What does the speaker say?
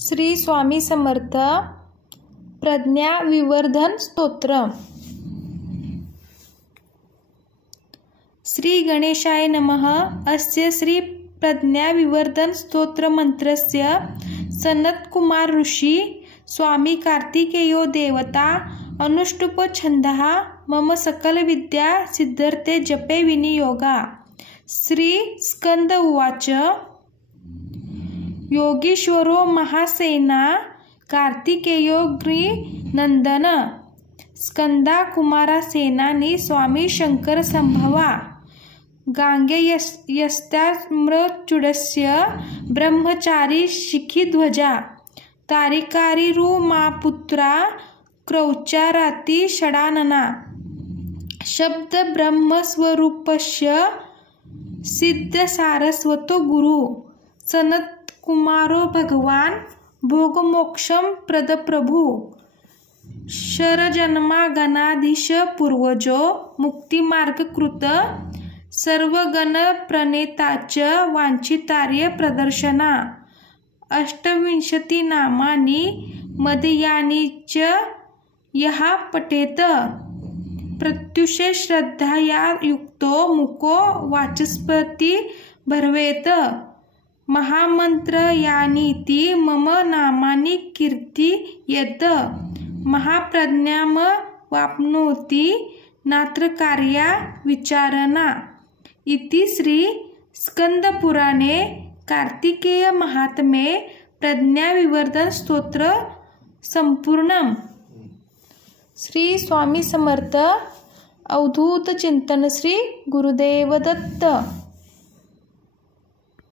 श्री स्वामी समर्थ प्रज्ञा विवर्धन स्तोत्र। श्री गणेशाय नमः। अस्य श्री प्रज्ञा विवर्धन स्तोत्र मंत्रस्य सनत्कुमार ऋषि स्वामी कार्तिकेयो देवता अनुष्टुप छंदः मम सकल विद्या सिद्धर्थे जपे विनियोगा। श्री स्कंद उवाच योगीश्वरो महासेना कार्तिकेयो गृनंदन स्कंदा कुमारा सेनानी स्वामी शंकर संभवा गांगेयस्ताम्रचूडस्य ब्रह्मचारी शिखिध्वजा तारिकारिरुमापुत्रा क्रौचाराति षडानना शब्द ब्रह्मस्वरूपस्य सिद्ध सारस्वतो गुरु सनत्कुमारो भगवान भोगमोक्षम प्रदप्रभु शरजन्मागणाधीश पूर्वजो मुक्तिमार्गकृत सर्वगण प्रणेताच वांछितार्य प्रदर्शना 28 नामानि मदयानि च यः पठेत प्रत्युषे श्रद्धया युक्तो मुको वाचस्पति भवेत्। महामन्त्रयानीति मम नामानि कीर्तयेत् महाप्रज्ञां वाप्नोति नात्र कार्या विचारणा। इति श्री स्कंदपुराणे कार्तिकेय महात्म्ये प्रज्ञा विवर्धन स्तोत्र संपूर्णम्। श्री स्वामी समर्थ अवधूत चिंतन श्री गुरुदेव दत्त।